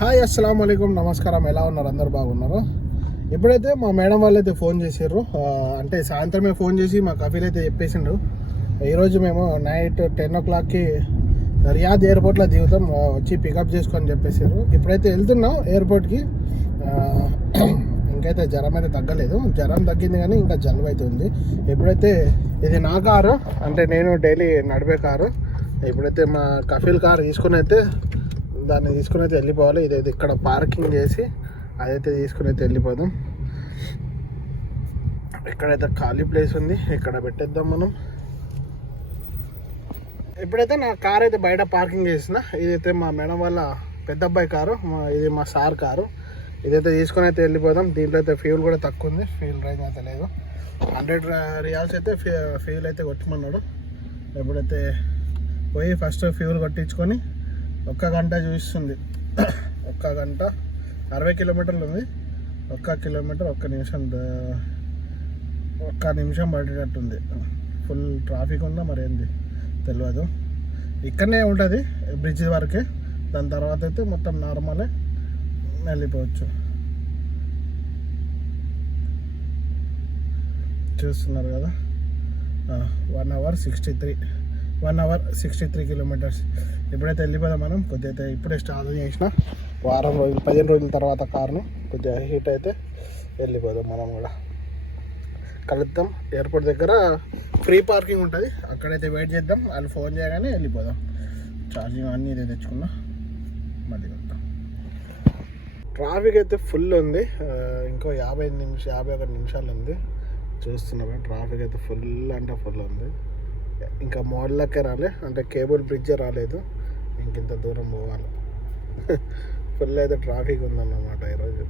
Hi అస్సలం వాలేకుమ్, నమస్కారం. ఎలా ఉన్నారు? అందరు బాగున్నారు. ఎప్పుడైతే మా మేడం వాళ్ళు అయితే ఫోన్ చేసారు, అంటే సాయంత్రమే ఫోన్ చేసి మా కఫీల్ అయితే చెప్పేసిండు, ఈరోజు మేము నైట్ 10 o'clockకి రియాద్ ఎయిర్పోర్ట్లో దిగుతాం, వచ్చి పికప్ చేసుకొని చెప్పేసారు. ఇప్పుడైతే వెళ్తున్నాం ఎయిర్పోర్ట్కి. ఇంకైతే జ్వరం అయితే తగ్గలేదు, జ్వరం తగ్గింది కానీ ఇంకా జలుబు అయితే ఉంది. ఎప్పుడైతే ఇది నా కారు, అంటే నేను డైలీ నడిపే కారు. ఇప్పుడైతే మా కఫీల్ కారు దాన్ని తీసుకుని అయితే వెళ్ళిపోవాలి. ఇదైతే ఇక్కడ పార్కింగ్ చేసి అదైతే తీసుకుని అయితే వెళ్ళిపోదాం. ఇక్కడైతే ఖాళీ ప్లేస్ ఉంది, ఇక్కడ పెట్టేద్దాం మనం. ఇప్పుడైతే నా కార్ అయితే బయట పార్కింగ్ చేసిన. ఇదైతే మా మేడం వాళ్ళ పెద్ద అబ్బాయి కారు, ఇది మా సార్ కారు. ఇదైతే తీసుకుని అయితే వెళ్ళిపోదాం. దీంట్లో అయితే ఫ్యూల్ కూడా తక్కువ ఉంది, ఫ్యూల్ రేంజ్ అయితే లేదు. 100 రియాల్స్ అయితే ఫ్యూల్ అయితే కొట్టమన్నాడు. ఎప్పుడైతే పోయి ఫస్ట్ ఫ్యూల్ కొట్టించుకొని 1 గంట చూపిస్తుంది. 1 గంట 60 కిలోమీటర్లు ఉంది. 1 కిలోమీటర్ 1 నిమిషం పడేటట్టుంది. ఫుల్ ట్రాఫిక్ ఉందా మరేంది తెలియదు. ఇక్కడనే ఉంటుంది బ్రిడ్జ్ వరకే, దాని తర్వాత అయితే మొత్తం నార్మలే వెళ్ళిపోవచ్చు. చూస్తున్నారు కదా, 1 hour 63 కిలోమీటర్స్. ఇప్పుడైతే వెళ్ళిపోదాం మనం. కొద్దిగా ఇప్పుడే స్టార్ట్ చేసిన, 15 రోజుల తర్వాత కార్ని కొద్దిగా హీట్ అయితే వెళ్ళిపోదాం మనం కూడా. కలుద్దాం ఎయిర్పోర్ట్ దగ్గర, ఫ్రీ పార్కింగ్ ఉంటుంది, అక్కడైతే వెయిట్ చేద్దాం. వాళ్ళు ఫోన్ చేయగానే వెళ్ళిపోదాం. ఛార్జింగ్ అన్నీ ఇదే తెచ్చుకున్నా, మళ్ళీ వెళ్తాం. ట్రాఫిక్ అయితే ఫుల్ ఉంది, ఇంకో 51 నిమిషాలు ఉంది. చూస్తున్నాం ట్రాఫిక్ అయితే ఫుల్ అంటే ఫుల్ ఉంది. ఇంకా మోడలకే రాలే, అంటే కేబుల్ బ్రిడ్జే రాలేదు, ఇంకింత దూరం పోవాలి. ఫుల్ అయితే ట్రాఫిక్ ఉందన్నమాట ఈరోజు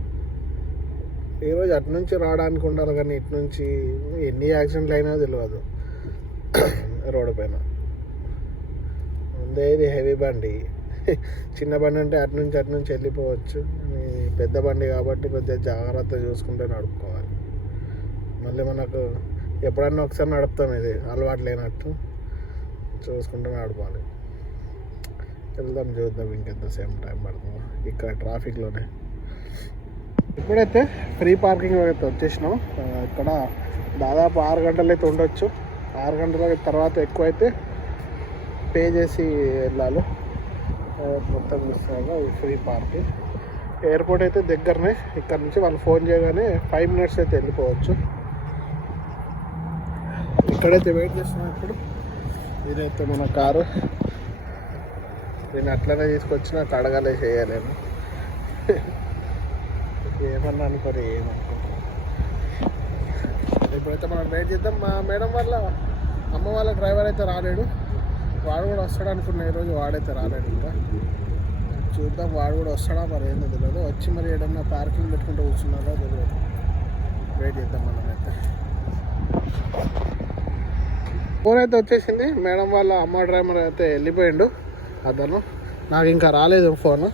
అటు నుంచి రావడానికి ఉండాలి, కానీ ఇటు నుంచి ఎన్ని యాక్సిడెంట్లు అయినా తెలియదు. రోడ్డు పైన ఉండేది హెవీ బండి, చిన్న బండి అంటే అటు నుంచి వెళ్ళిపోవచ్చు. పెద్ద బండి కాబట్టి కొద్దిగా జాగ్రత్త చూసుకుంటే నడుపుకోవాలి. మళ్ళీ మనకు ఎప్పుడన్నా ఒకసారి నడుపుతాం, ఇది అలవాటు లేనట్టు చూసుకుంటూ నడపాలి. వెళ్దాం, చూద్దాం ఇంకెంతసేపు టైం పడుతుందో ఇక్కడ ట్రాఫిక్లోనే. ఇప్పుడైతే ఫ్రీ పార్కింగ్ అయితే వచ్చేసినాం. ఇక్కడ దాదాపు 6 గంటలు అయితే ఉండొచ్చు. 6 గంటల తర్వాత ఎక్కువైతే పే చేసి వెళ్ళాలి. మొత్తం చూస్తున్నాగా ఫ్రీ పార్కింగ్. ఎయిర్పోర్ట్ అయితే దగ్గరనే, ఇక్కడ నుంచి వాళ్ళు ఫోన్ చేయగానే 5 minutes అయితే వెళ్ళిపోవచ్చు. ఇక్కడైతే వెయిట్ చేస్తున్నాం. ఇప్పుడు ఇదైతే మన కారు, నేను అట్లనే తీసుకొచ్చిన, కడగాలే చేయలేను. ఏమన్నా అనుకోని ఇప్పుడైతే మనం వెయిట్ చేద్దాం. మా మేడం వాళ్ళ అమ్మ వాళ్ళ డ్రైవర్ అయితే రాలేడు, వాడు కూడా వస్తాడు అనుకున్నా. ఈరోజు వాడైతే రాలేడు, ఇంకా చూద్దాం వాడు కూడా వస్తాడా మరి ఏందో తెలియదు. వచ్చి మరి ఏదన్నా పార్కింగ్ పెట్టుకుంటూ కూర్చున్నారో తెలియదు. వెయిట్ చేద్దాం మనమైతే. ఫోన్ అయితే వచ్చేసింది, మేడం వాళ్ళ అమ్మ డ్రైవర్ అయితే వెళ్ళిపోయిండు అతను. నాకు ఇంకా రాలేదు ఫోన్.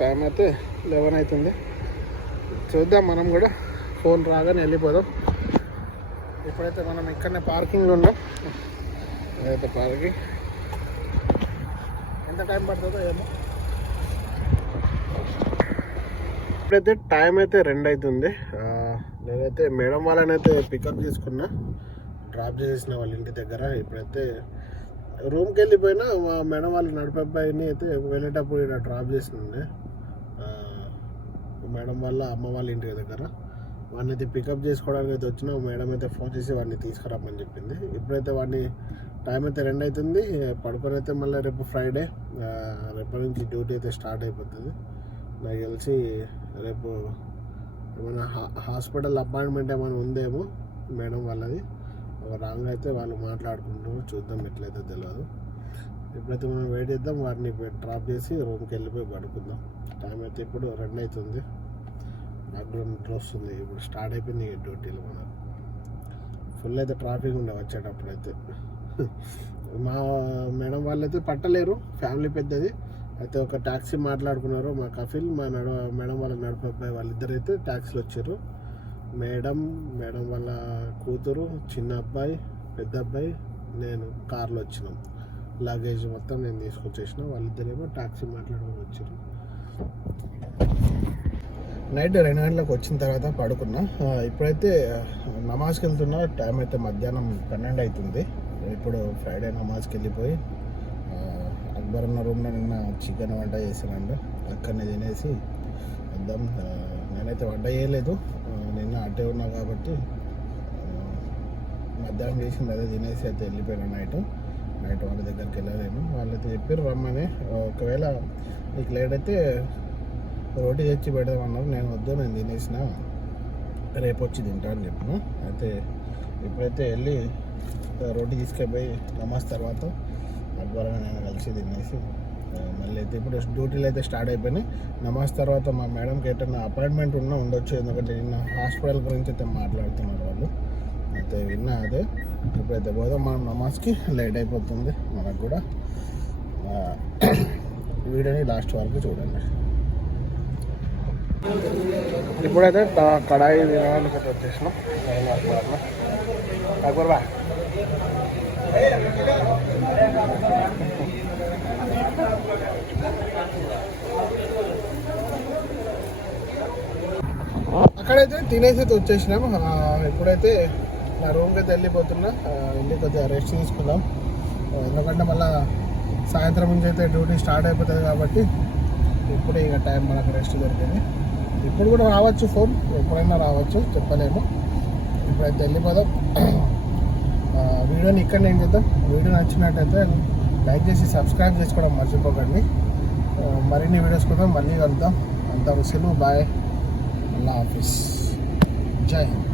టైం అయితే 11 అవుతుంది. చూద్దాం మనం కూడా, ఫోన్ రాగానే వెళ్ళిపోదాం. ఇప్పుడైతే మనం ఇక్కడనే పార్కింగ్లో ఉన్నాం. అదైతే పార్కింగ్ ఎంత టైం పడుతుందో ఏమో. ఇప్పుడైతే టైం అయితే 2 అవుతుంది. నేనైతే మేడం వాళ్ళని అయితే పికప్ చేసుకున్నా, డ్రాప్ చేసేసిన వాళ్ళ ఇంటి దగ్గర. ఇప్పుడైతే రూమ్కి వెళ్ళిపోయినా, మా మేడం వాళ్ళు నడిపే అబ్బాయిని అయితే వెళ్ళేటప్పుడు ఇక్కడ డ్రాప్ చేసిండే మేడం వాళ్ళ అమ్మ వాళ్ళ ఇంటి దగ్గర. వాడిని అయితే పికప్ చేసుకోవడానికి అయితే వచ్చిన, మేడం అయితే ఫోన్ చేసి వాడిని తీసుకురామని చెప్పింది. ఇప్పుడైతే వాడిని టైం అయితే 2 అవుతుంది. పడుకొని అయితే మళ్ళీ రేపు ఫ్రైడే, రేపటి నుంచి డ్యూటీ అయితే స్టార్ట్ అయిపోతుంది. నాకు తెలిసి రేపు ఏమైనా హాస్పిటల్ అపాయింట్మెంట్ ఏమైనా ఉందేమో మేడం వాళ్ళది. రాంగ్ అయితే వాళ్ళు మాట్లాడుకుంటారు, చూద్దాం ఎట్లయితే తెలియదు. ఇప్పుడైతే మనం వెయిట్ చేద్దాం, వాటిని డ్రాప్ చేసి రూమ్కి వెళ్ళిపోయి పడుకుందాం. టైం అయితే ఇప్పుడు 2 అవుతుంది. నాకు కూడా నిద్ర వస్తుంది. ఇప్పుడు స్టార్ట్ అయిపోయింది డ్యూటీలు. మనకు ఫుల్ అయితే ట్రాఫిక్ ఉండే వచ్చేటప్పుడు అయితే. మా మేడం వాళ్ళైతే పట్టలేరు, ఫ్యామిలీ పెద్దది అయితే. ఒక ట్యాక్సీ మాట్లాడుకున్నారు, మా కఫీల్ మేడం వాళ్ళ నడిపే అబ్బాయి వాళ్ళిద్దరైతే ట్యాక్సీలో వచ్చారు. మేడం వాళ్ళ కూతురు, చిన్న అబ్బాయి, పెద్ద అబ్బాయి, నేను కార్లో వచ్చినాం. లగేజ్ మొత్తం నేను తీసుకొచ్చేసిన. వాళ్ళిద్దరేమో ట్యాక్సీ మాట్లాడుకొని వచ్చారు. నైట్ 2 గంటలకు వచ్చిన తర్వాత పడుకున్నా. ఇప్పుడైతే నమాజ్కి వెళ్తున్నా. టైం అయితే మధ్యాహ్నం 12 అవుతుంది. ఇప్పుడు ఫ్రైడే నమాజ్కి వెళ్ళిపోయి అక్బర్ ఉన్న రూమ్లో నిన్న చికెన్ వంట చేసానండి. అక్కడనే తినేసి వద్దాం. నేనైతే వంట చేయలేదు, నిన్న అటే ఉన్నా కాబట్టి మధ్యాహ్నం చేసింది అదే తినేసి అయితే వెళ్ళిపోయాను. నైట్ వాళ్ళ దగ్గరికి వెళ్ళలేను. వాళ్ళైతే చెప్పారు రమ్మని, ఒకవేళ నీకు లేట్ అయితే రోటీ తెచ్చి పెడదామన్నారు. నేను వద్దు, నేను తినేసిన, రేపు వచ్చి తింటా అని చెప్పిన. అయితే ఇప్పుడైతే వెళ్ళి రోటీ తీసుకెళ్ళిపోయి నమాజ్ తర్వాత అక్బర్గా నేను కలిసి తినేసి మళ్ళీ అయితే ఇప్పుడు డ్యూటీలు అయితే స్టార్ట్ అయిపోయినాయి. నమాజ్ తర్వాత మా మేడంకి ఎటన్నా అపాయింట్మెంట్ ఉన్నా ఉండొచ్చు, ఎందుకంటే నిన్న హాస్పిటల్ గురించి అయితే మాట్లాడుతున్నారు వాళ్ళు. అయితే విన్నా అదే. ఇప్పుడైతే పోదాం మనం నమాజ్కి, లేట్ అయిపోతుంది మనకు కూడా. వీడియోని లాస్ట్ వరకు చూడండి. ఇప్పుడైతే కడాయి తినడానికి అయితే వచ్చేసినాం. అక్బర్ బా అక్కడైతే తినేసి అయితే వచ్చేసినాం. ఇప్పుడైతే నా రూమ్కి అయితే వెళ్ళిపోతున్నా. వెళ్ళి కొద్దిగా రెస్ట్ తీసుకుందాం, ఎందుకంటే మళ్ళీ సాయంత్రం నుంచి అయితే డ్యూటీ స్టార్ట్ అయిపోతుంది కాబట్టి ఇప్పుడే ఇక టైం మనకు రెస్ట్ దొరికింది. ఇప్పుడు కూడా రావచ్చు, ఫోన్ ఎప్పుడైనా రావచ్చు, చెప్పలేము. ఇప్పుడైతే వెళ్ళిపోదాం. వీడియోని ఇక్కడ నేను చేద్దాం. వీడియో నచ్చినట్టయితే లైక్ చేసి సబ్స్క్రైబ్ చేసుకోవడం మర్చిపోకండి. మరిన్ని వీడియోస్ కోసం మళ్ళీ కలుద్దాం. అంతా సెలవు, బాయ్, అల్లా హాఫీస్, జై హింద్.